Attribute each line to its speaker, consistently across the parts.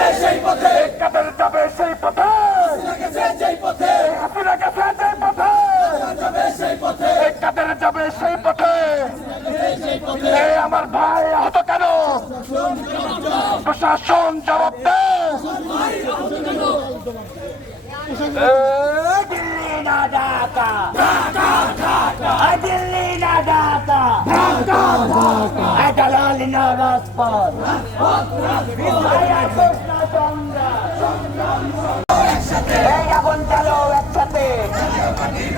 Speaker 1: যাবে সেই পথে।
Speaker 2: কাদের যাবে সেই পথে?
Speaker 1: গেছে যেই পথে।
Speaker 2: হাসিনা গেছে সেই পথে?
Speaker 1: যাবে সেই পথে।
Speaker 2: কাদের যাবে সেই পথে? এই আমার ভাই আহত কেন? প্রশাসন জবাব দিল্লি না ঢাকা। দিল্লি না ঢাকা। এই দালালি না রাজপথ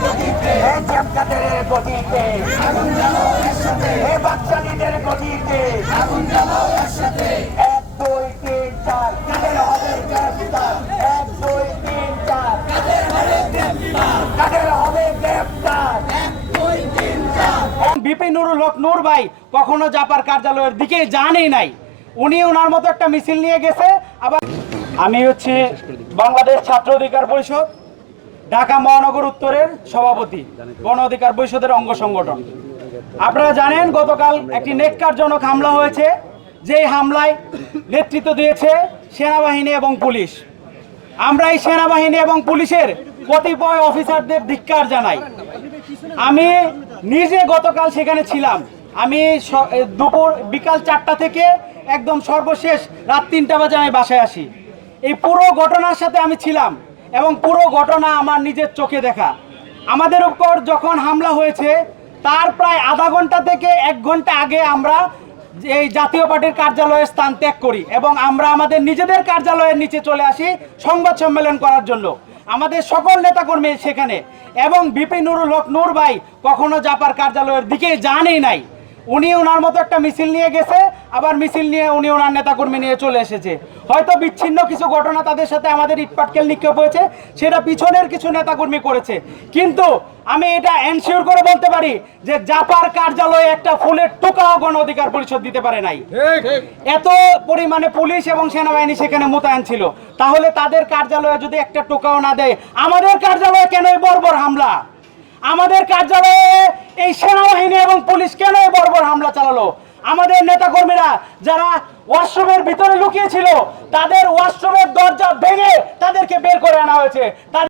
Speaker 2: গতিতে এই বাচ্চালীদের গতিতে এক দুই তিন চার কাদের হবে গ্রেফতার এক দুই তিন চার কাদের হবে গ্রেফতার
Speaker 3: বিপি নুরুল হক নূর ভাই কখনো জাপার কার্যালয়ের দিকে জানেই নাই। উনি ওনার মতো একটা মিছিল নিয়ে গেছে, আবার আমি হচ্ছে বাংলাদেশ ছাত্র অধিকার পরিষদ, ঢাকা মহানগর উত্তরের সভাপতি, গণ অধিকার পরিষদের অঙ্গ সংগঠন। আপনারা জানেন গতকাল একটি নেককারজনক হামলা হয়েছে, যেই হামলায় নেতৃত্ব দিয়েছে সেনাবাহিনী এবং পুলিশ। আমরা এই সেনাবাহিনী এবং পুলিশের কতিপয় অফিসারদের ধিক্কার জানাই। আমি নিজে গতকাল সেখানে ছিলাম। আমি দুপুর বিকাল চারটা থেকে একদম সর্বশেষ রাত তিনটা বাজে আমি বাসায় আসি। এই পুরো ঘটনার সাথে আমি ছিলাম এবং পুরো ঘটনা আমার নিজের চোখে দেখা। আমাদের উপর যখন হামলা হয়েছে, তার প্রায় আধা ঘণ্টা থেকে এক ঘণ্টা আগে আমরা এই জাতীয় পার্টির কার্যালয়ে স্থান ত্যাগ করি এবং আমরা আমাদের নিজেদের কার্যালয়ের নিচে চলে আসি সংবাদ সম্মেলন করার জন্য। আমাদের সকল নেতাকর্মী সেখানে এবং বিপি নুরুল হক নূর ভাই কখনো জাপার কার্যালয়ের দিকে জানেই নাই। উনি ওনার মতো একটা মিছিল নিয়ে গেছে আবার মিছিল নিয়ে উনি ওনার নেতাকর্মী নিয়ে চলে এসেছে। হয়তো বিচ্ছিন্ন কিছু ঘটনা তাদের সাথে আমাদের ইটপাটকেল নিক্ষেপ হয়েছে সেটা পিছনের কিছু নেতাকর্মী করেছে। কিন্তু আমি এটা এনশিওর করে বলতে পারি যে জাপার কার্যালয়ে একটা ফুলের টোকাও গণ অধিকার পরিষদ দিতে পারে নাই। এত পরিমাণে পুলিশ এবং সেনাবাহিনী সেখানে মোতায়েন ছিল। তাহলে তাদের কার্যালয়ে যদি একটা টোকাও না দেয় আমাদের কার্যালয়ে কেন বর্বর হামলা? আমাদের কার্যালয়ে এই সেনাবাহিনী এবং পুলিশ কেন বর্বর হামলা চালালো। আমাদের নেতাকর্মীরা যারা ওয়াশরুমের ভিতরে লুকিয়েছিল তাদের ওয়াশরুমের দরজা ভেঙে তাদেরকে বের করে আনা হয়েছে।